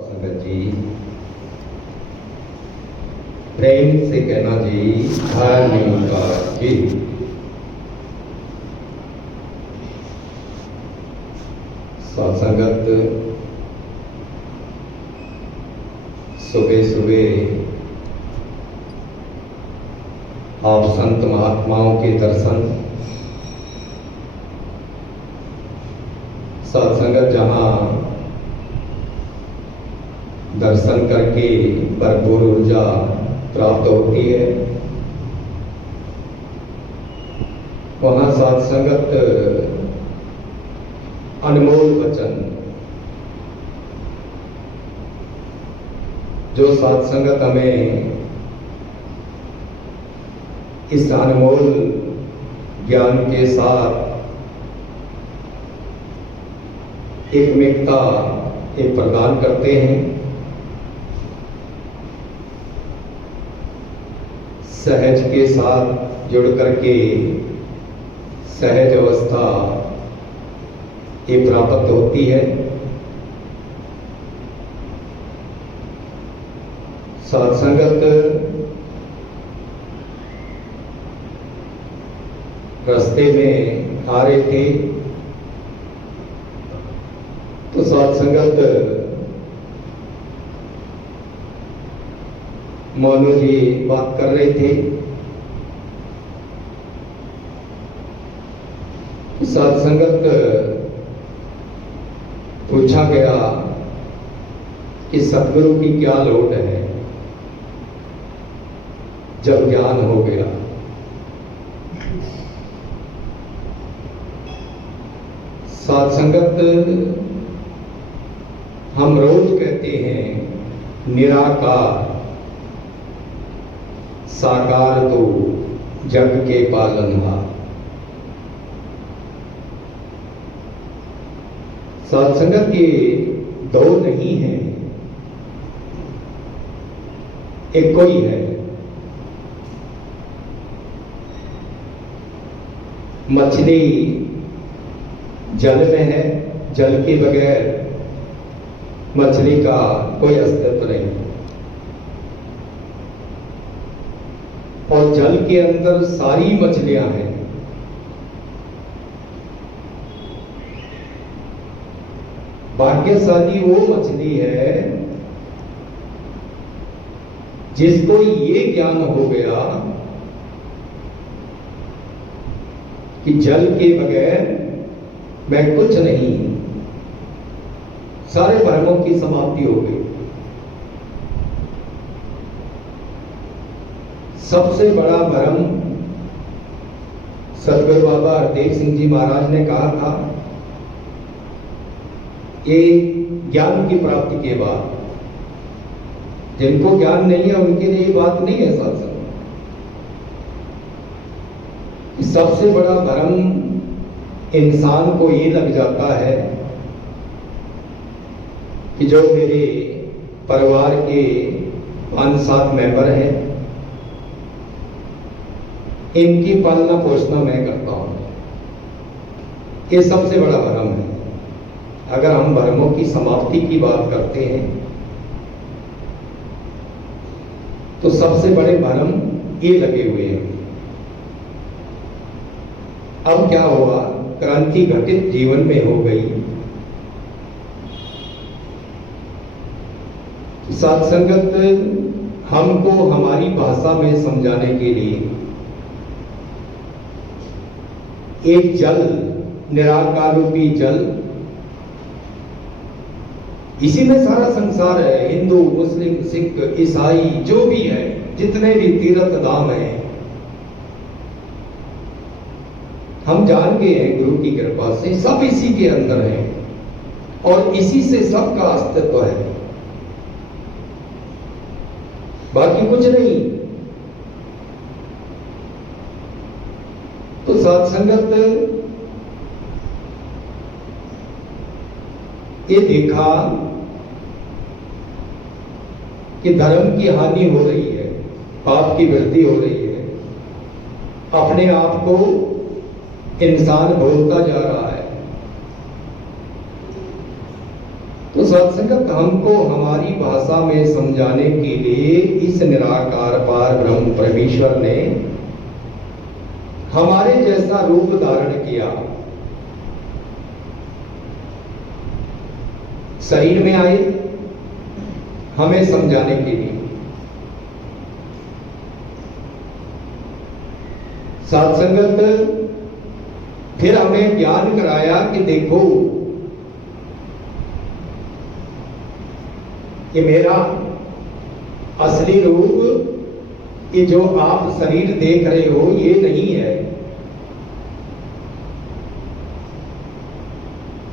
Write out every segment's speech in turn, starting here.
संगत जी, प्रेम से कहना जी धन्यवाद जी। सत्संगत सुबह सुबह आप संत महात्माओं के दर्शन, सत्संगत जहाँ दर्शन करके भरपूर ऊर्जा प्राप्त होती है, वहाँ सत्संगत अनमोल वचन, जो सत्संगत हमें इस अनमोल ज्ञान के साथ एकमिकता एक प्रदान करते हैं। सहज के साथ जुड़ करके सहज अवस्था ये प्राप्त होती है। सत्संगत रास्ते में आ रहे थे तो सत्संगत मोनू जी बात कर रहे थे। सत्संगत पूछा गया कि सतगुरु की क्या लोट है जब ज्ञान हो गया। सत्संगत हम रोज कहते हैं निराकार साकार तो जग के पालनहार। सत्संगत ये दो नहीं है, एक कोई है। मछली जल में है, जल के बगैर मछली का कोई अस्तित्व नहीं, और जल के अंदर सारी मछलियां हैं। भाग्यशाली वो मछली है जिसको ये ज्ञान हो गया कि जल के बगैर मैं कुछ नहीं, सारे भ्रमों की समाप्ति हो गई। सबसे बड़ा भ्रम सतगुरु बाबा हरदेव सिंह जी महाराज ने कहा था, ये ज्ञान की प्राप्ति के बाद, जिनको ज्ञान नहीं है उनके लिए ये बात नहीं है। सत्संग सबसे बड़ा भ्रम इंसान को ये लग जाता है कि जो मेरे परिवार के 5-7 मेंबर हैं, इनकी पालना पोषणा मैं करता हूं। ये सबसे बड़ा भ्रम है। अगर हम भ्रमों की समाप्ति की बात करते हैं तो सबसे बड़े भ्रम ये लगे हुए हैं। अब क्या हुआ, क्रांति घटित जीवन में हो गई। सत्संगत हमको हमारी भाषा में समझाने के लिए एक जल, निराकार रूपी जल, इसी में सारा संसार है। हिंदू, मुस्लिम, सिख, ईसाई जो भी है, जितने भी तीर्थ धाम हैं, हम जान गए हैं गुरु की कृपा से, सब इसी के अंदर है और इसी से सबका अस्तित्व है, बाकी कुछ नहीं। तो सत्संगत ये देखा कि धर्म की हानि हो रही है, पाप की वृद्धि हो रही है, अपने आप को इंसान भूलता जा रहा है। तो सत्संगत हमको हमारी भाषा में समझाने के लिए इस निराकार पार ब्रह्म परमेश्वर ने हमारे जैसा रूप धारण किया, शरीर में आए हमें समझाने के लिए। सत्संगत फिर हमें ज्ञान कराया कि देखो ये मेरा असली रूप, ये जो आप शरीर देख रहे हो ये नहीं है।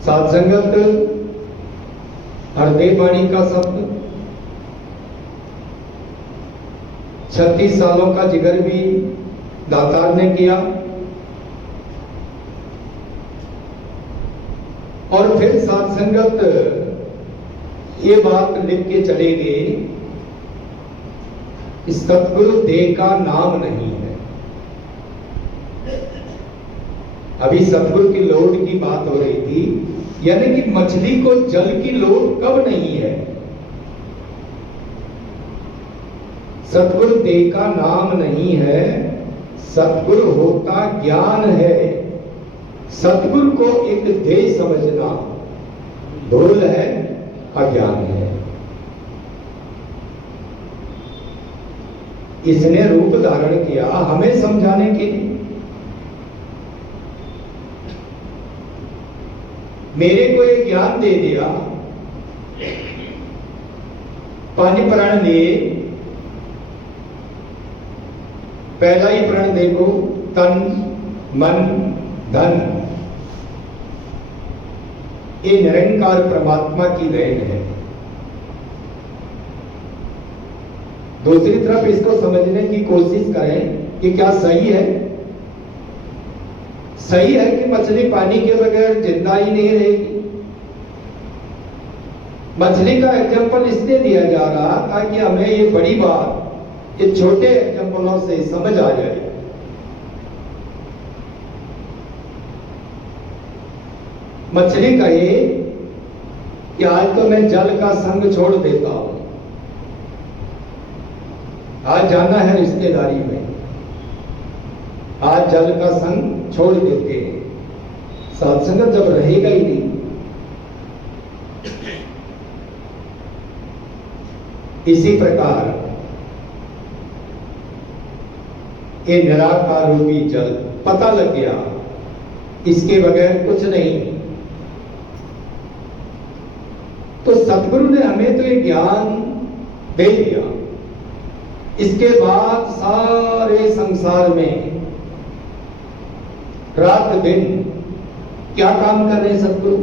सत्संगत हृदय वाणी का शब्द, 36 सालों का जिगर भी दातार ने किया, और फिर सत्संगत ये बात लिख के चले गए, इस सतगुरु देह का नाम नहीं है। अभी सतगुरु की लोड की बात हो रही थी, यानी कि मछली को जल की लोड कब नहीं है। सतगुरु देह का नाम नहीं है, सतगुरु होता ज्ञान है। सतगुरु को एक देह समझना भूल है, अज्ञान है। इसने रूप धारण किया हमें समझाने के लिए। मेरे को एक ज्ञान दे दिया, पानी प्राण ले, पहला ही प्राण देखो, तन मन धन, ये निरंकार परमात्मा की देन है। दूसरी तरफ इसको समझने की कोशिश करें कि क्या सही है। सही है कि मछली पानी के बगैर जिंदा ही नहीं रहेगी। मछली का एग्जाम्पल इसलिए दिया जा रहा ताकि हमें ये बड़ी बात ये छोटे एग्जाम्पलों से समझ आ जाए। मछली कहे कि आज तो मैं जल का संग छोड़ देता हूं, आज जाना है रिश्तेदारी में, आज जल का संग छोड़ देते हैं। सत्संग जब रहेगा ही नहीं, इसी प्रकार ये निराकार रूपी जल पता लग गया, इसके बगैर कुछ नहीं। तो सतगुरु ने हमें तो ये ज्ञान दे दिया। इसके बाद सारे संसार में रात दिन क्या काम कर रहे हैं सतगुरु?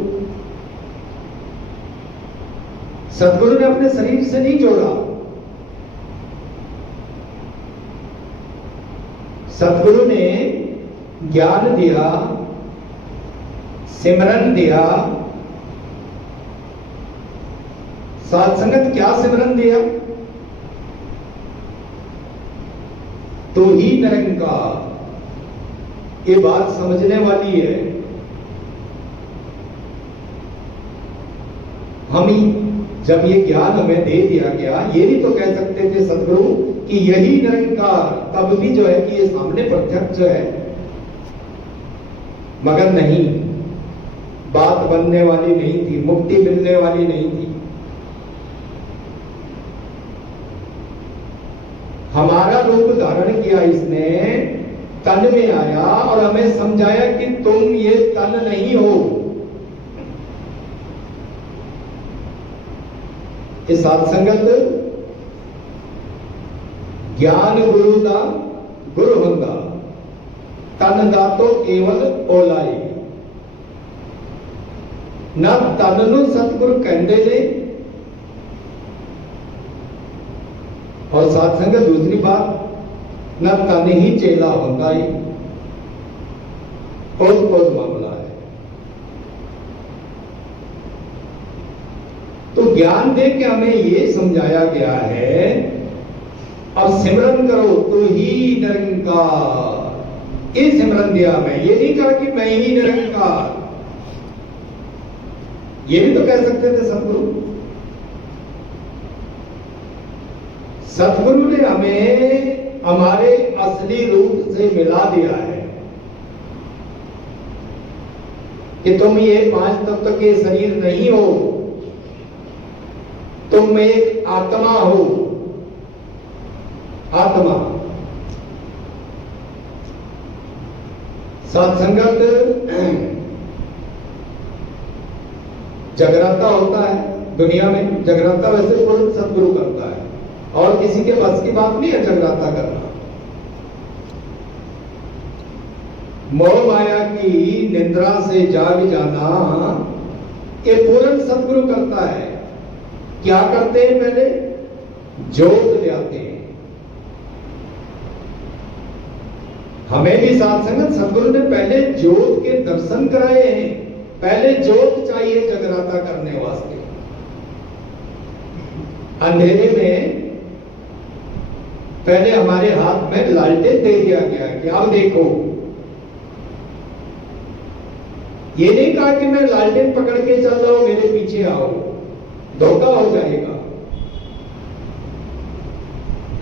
सतगुरु ने अपने शरीर से नहीं जोड़ा। सतगुरु ने ज्ञान दिया, सिमरन दिया। सत्संगत क्या सिमरन दिया? तो ही निरंकार। ये बात समझने वाली है। हम ही जब ये ज्ञान हमें दे दिया गया, ये नहीं तो कह सकते थे सतगुरु कि यही निरंकार, तब भी जो है कि ये सामने प्रत्यक्ष है, मगर नहीं, बात बनने वाली नहीं थी, मुक्ति मिलने वाली नहीं थी। हमारा रूप धारण किया इसने, तन में आया और हमें समझाया कि तुम ये तन नहीं हो। ये सत्संगत ज्ञान गुरु दा गुरु हुंदा, तन दा तो केवल ओलाई। ना तन नूं सतगुरु कहंदे ने, और सत्संगत दूसरी बात, न तन ही चेला होता ही, बहुत मामला है। तो ज्ञान दे के हमें ये समझाया गया है, अब सिमरन करो तो ही निरंकार। ये सिमरन दिया हमें, ये नहीं कहा कि मैं ही निरंकार। ये भी तो कह सकते थे सतगुरु। सतगुरु ने हमें हमारे असली रूप से मिला दिया है कि तुम ये 5 तत्व के शरीर नहीं हो, तुम एक आत्मा हो। आत्मा सत्संगत जगराता होता है दुनिया में। जगराता वैसे पूर्ण सतगुरु करता है और किसी के बस की बात नहीं है जगराता करना। मोह माया की निद्रा से जाग जाना ये पूर्ण सतगुरु करता है। क्या करते हैं? पहले जोत ले आते हैं। हमें भी साथ संगत सतगुरु ने पहले जोत के दर्शन कराए हैं। पहले जोत चाहिए जगराता करने वास्ते। अंधेरे में पहले हमारे हाथ में लालटेन दे दिया गया कि अब देखो। ये नहीं कहा कि मैं लालटेन पकड़ के चल रहा हूं, मेरे पीछे आओ, धोखा हो जाएगा।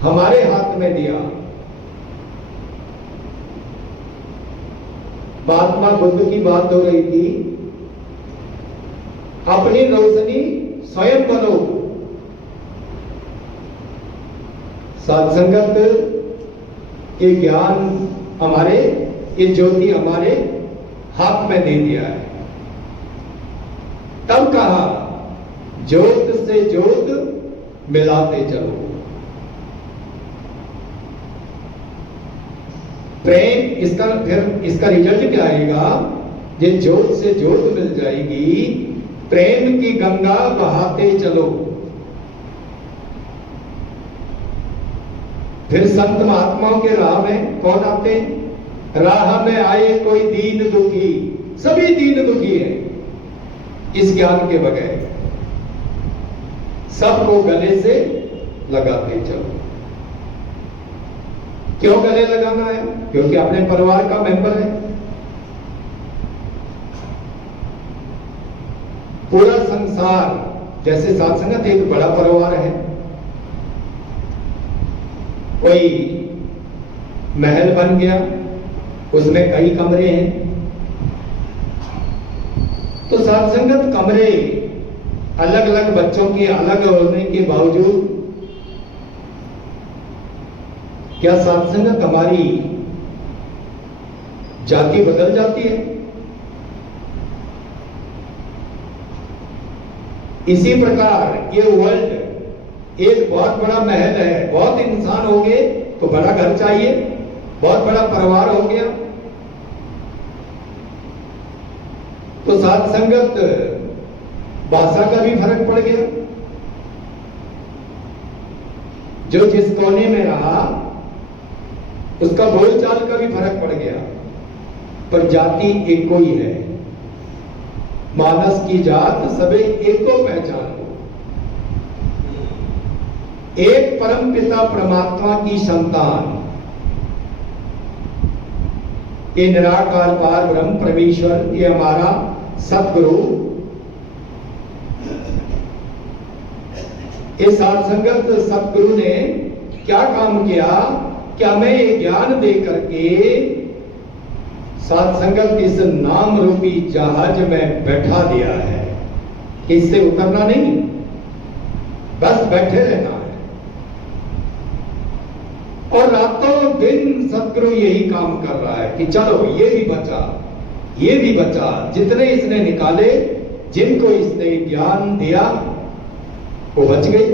हमारे हाथ में दिया। महात्मा बुद्ध की बात हो रही थी, अपनी रोशनी स्वयं बनो। सत्संगत के ज्ञान हमारे, ये ज्योति हमारे हाथ में दे दिया है। तब कहा ज्योत से ज्योत मिलाते चलो। प्रेम, इसका फिर इसका रिजल्ट क्या आएगा? ये ज्योत से ज्योत मिल जाएगी, प्रेम की गंगा बहाते चलो। फिर संत महात्माओं के राह में कौन आते हैं? राह में आए कोई दीन दुखी, सभी दीन दुखी है इस ज्ञान के बगैर। सबको गले से लगाते चलो। क्यों गले लगाना है? क्योंकि अपने परिवार का मेंबर है। पूरा संसार जैसे सत्संगत एक बड़ा परिवार है। कोई महल बन गया, उसमें कई कमरे हैं, तो सत्संगत कमरे अलग अलग बच्चों के अलग होने के बावजूद क्या सत्संगत हमारी जाति बदल जाती है? इसी प्रकार ये वर्ल्ड एक बहुत बड़ा महल है। बहुत इंसान हो गए तो बड़ा घर चाहिए, बहुत बड़ा परिवार हो गया तो सत्संगत भाषा का भी फर्क पड़ गया। जो जिस कोने में रहा उसका बोलचाल का भी फर्क पड़ गया, पर जाति एको ही है। मानस की जात सबे एको पहचान हो। एक परम पिता परमात्मा की संतान, ये निराकार पार ब्रह्म परमेश्वर, ये हमारा सतगुरु। इस सत्संगत सतगुरु ने क्या काम किया कि हमें ये ज्ञान दे करके सत्संगत इस नाम रूपी जहाज में बैठा दिया है। इससे उतरना नहीं, बस बैठे रहना है। और रातों दिन सतगुरु यही काम कर रहा है कि चलो ये भी बचा, ये भी बचा। जितने इसने निकाले, जिनको इसने ज्ञान दिया वो बच गए।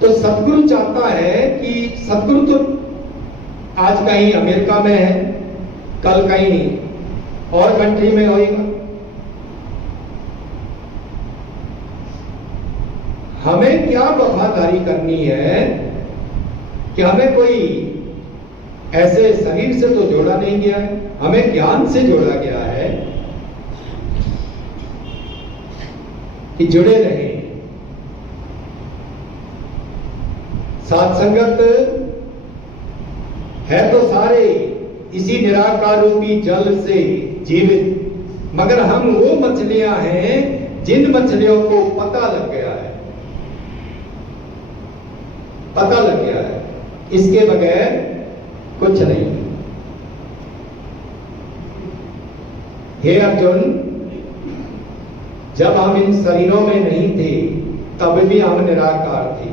तो सतगुरु चाहता है कि सतगुरु तो आज कहीं अमेरिका में है, कल कहीं और कंट्री में होएगा। हमें क्या वफादारी करनी है कि हमें कोई ऐसे शरीर से तो जोड़ा नहीं गया है, हमें ज्ञान से जोड़ा गया है कि जुड़े रहे। सत्संगत है तो सारे इसी निराकार रूपी जल से जीवित, मगर हम वो मछलियां हैं जिन मछलियों को पता लग गया है, पता लग गया है, इसके बगैर कुछ नहीं। हे अर्जुन, जब हम इन शरीरों में नहीं थे तब भी हम निराकार थे,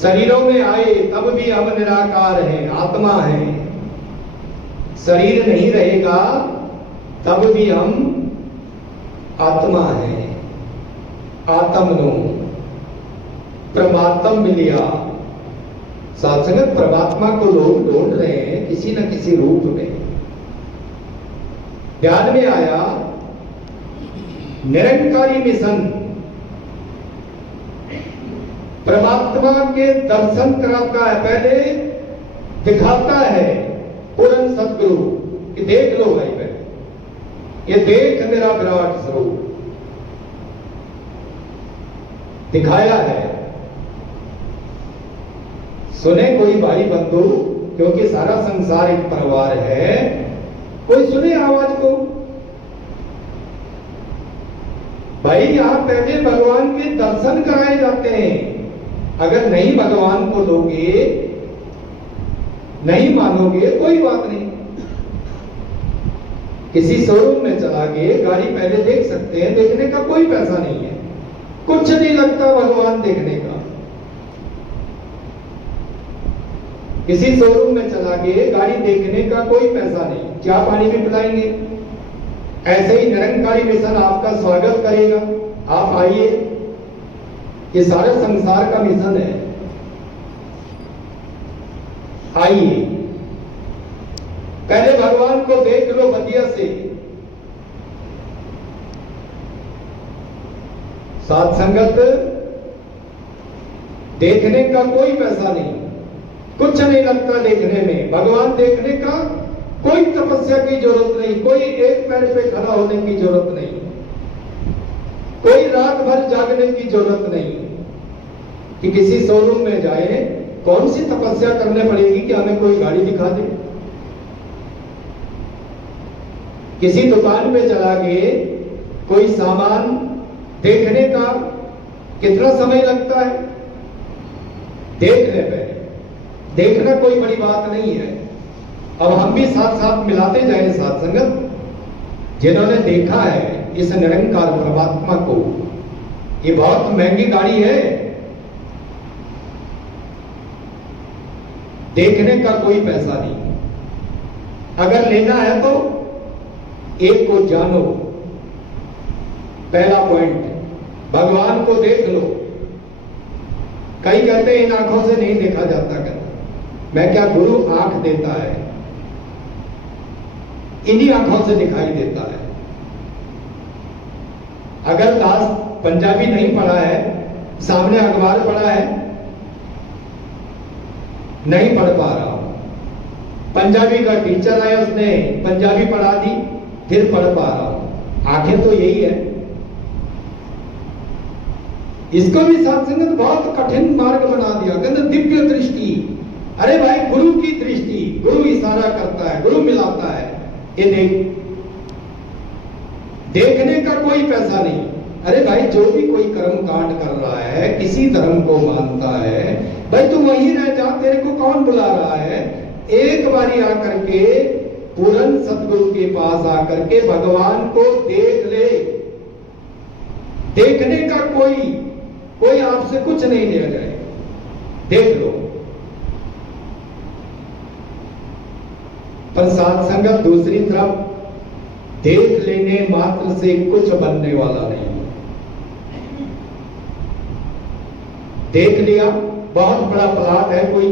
शरीरों में आए तब भी हम निराकार हैं, आत्मा हैं। शरीर नहीं रहेगा तब भी हम आत्मा हैं। आत्मनो परमात्म मिलिया। सात्संगत परमात्मा को लोग ढूंढ रहे हैं किसी न किसी रूप में। ध्यान में आया निरंकारी मिशन, परमात्मा के दर्शन कराता है, पहले दिखाता है पूर्ण सदगुरु कि देख लो भाई बहन, ये देख मेरा विराट स्वरूप, दिखाया है। सुने कोई भाई बंधु, क्योंकि सारा संसार एक परिवार है, कोई सुने आवाज को। भाई यहां पहले भगवान के दर्शन कराए जाते हैं। अगर नहीं भगवान को लोगे, नहीं मानोगे, कोई बात नहीं। किसी शोरूम में चला गए, गाड़ी पहले देख सकते हैं, देखने का कोई पैसा नहीं है, कुछ नहीं लगता भगवान देखने का। किसी शोरूम में चला गए, गाड़ी देखने का कोई पैसा नहीं, चाय पानी भी पिलाएंगे। ऐसे ही निरंकारी मिशन आपका स्वागत करेगा, आप आइए, ये सारे संसार का मिशन है, आइए। पहले भगवान को देख लो बढ़िया से। साथ संगत देखने का कोई पैसा नहीं, कुछ नहीं लगता देखने में। भगवान देखने का कोई तपस्या की जरूरत नहीं, कोई एक पैर पे खड़ा होने की जरूरत नहीं, कोई रात भर जागने की जरूरत नहीं कि किसी शोरूम में जाए। कौन सी तपस्या करने पड़ेगी कि हमें कोई गाड़ी दिखा दे। किसी दुकान पे चला गए, कोई सामान देखने का कितना समय लगता है, देखने पे। देखना कोई बड़ी बात नहीं है। अब हम भी साथ साथ मिलाते जाए साथ संगत, जिन्होंने देखा है इस निरंकार परमात्मा को। ये बहुत महंगी गाड़ी है, देखने का कोई पैसा नहीं। अगर लेना है तो एक को जानो, पहला पॉइंट, भगवान को देख लो। कई कहते हैं इन आंखों से नहीं देखा जाता, कहते मैं क्या, गुरु आंख देता है, इन्हीं आंखों से दिखाई देता है। अगर दास पंजाबी नहीं पढ़ा है, सामने अखबार पढ़ा है, नहीं पढ़ पा रहा हूं, पंजाबी का टीचर आया, उसने पंजाबी पढ़ा दी, फिर पढ़ पा रहा हूं। आखिर तो यही है। इसको भी साथ संगत बहुत कठिन मार्ग बना दिया, कहते दिव्य दृष्टि। अरे भाई गुरु की दृष्टि, गुरु इशारा करता है, गुरु मिलाता है, ये देख। देखने का कोई पैसा नहीं। अरे भाई जो भी कोई कर्म कांड कर रहा है, किसी धर्म को मानता है, भाई तू वहीं रह जा, तेरे को कौन बुला रहा है। एक बारी आकर के पूर्ण सतगुरु के पास आकर के भगवान को देख ले। देखने का कोई आपसे कुछ नहीं लिया जाए, देख लो। पर साथ संगत दूसरी तरफ, देख लेने मात्र से कुछ बनने वाला नहीं। देख लिया, बहुत बड़ा प्लाट है, कोई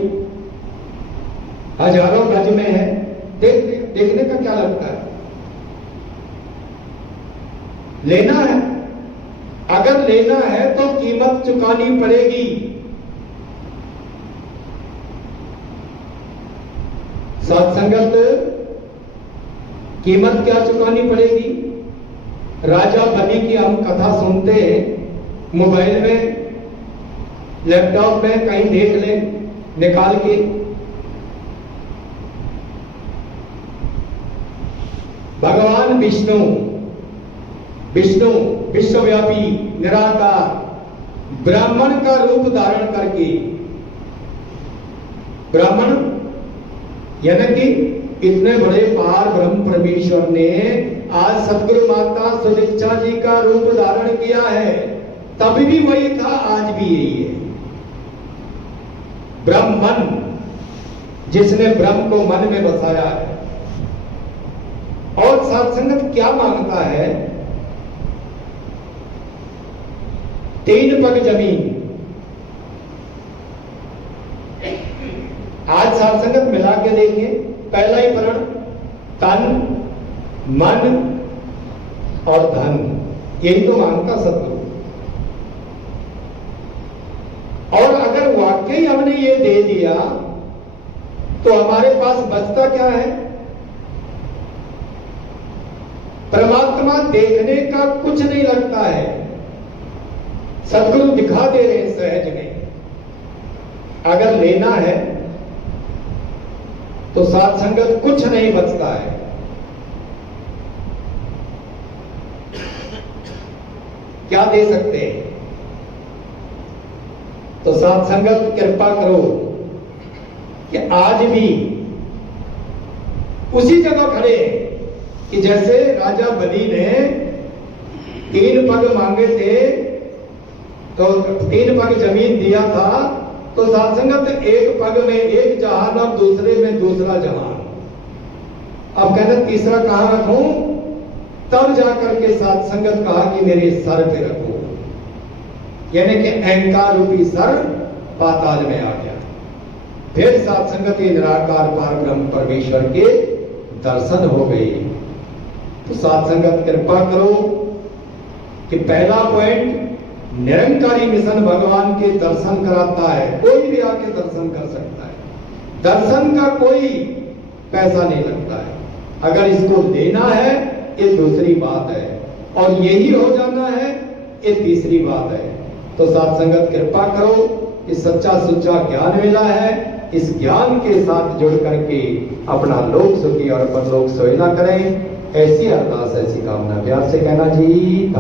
हजारों गज में है, देख लिया, देखने का क्या लगता है। लेना है, अगर लेना है तो कीमत चुकानी पड़ेगी। सत्संगत, कीमत क्या चुकानी पड़ेगी। राजा बलि की हम कथा सुनते हैं, मोबाइल में, लैपटॉप में, कहीं देख लें निकाल के। भगवान विष्णु विश्वव्यापी निराकार ब्राह्मण का रूप धारण करके, ब्राह्मण यानी कि इतने बड़े पार ब्रह्म परमेश्वर ने आज सदगुरु माता सुदीक्षा जी का रूप धारण किया है। तभी भी वही था, आज भी यही है। ब्रह्मन, जिसने ब्रह्म को मन में बसाया है। और सत्संगत क्या मांगता है? 3 पग जमीन। आज सत्संगत मिला के देखें, पहला ही प्रण तन मन और धन, यही तो मांगता सतगुरु। और अगर वाकई हमने ये दे दिया तो हमारे पास बचता क्या है? परमात्मा देखने का कुछ नहीं लगता है। सतगुरु दिखा दे रहे हैं सहज में। अगर लेना है तो साथ संगत कुछ नहीं बचता है। क्या दे सकते हैं? तो साथ संगत कृपा करो कि आज भी उसी जगह खड़े कि जैसे राजा बलि ने 3 पग मांगे थे तो 3 पग जमीन दिया था, तो साथ संगत 1 पग में 1 जहान और दूसरे में दूसरा जहान। अब कहते तीसरा कहां रखूं? तब जाकर के साथ संगत कहा कि मेरे सर पे रखो, यानी कि अहंकार रूपी सर पाताल में आ गया। फिर साथ संगत ये निराकार पार ब्रह्म परमेश्वर के दर्शन हो गए। तो साथ संगत कृपा करो कि पहला पॉइंट, निरंकारी मिशन भगवान के दर्शन कराता है। कोई भी आके दर्शन कर सकता है। दर्शन का कोई पैसा नहीं लगता है। अगर इसको लेना है ये दूसरी बात है, और यही हो जाना है ये तीसरी बात है। तो साथ संगत कृपा करो कि सच्चा सुच्चा ज्ञान मिला है, इस ज्ञान के साथ जुड़ करके अपना लोक सुखी और परलोक सुहेला करें। ऐसी अरदास, ऐसी कामना प्यार से कहना जी।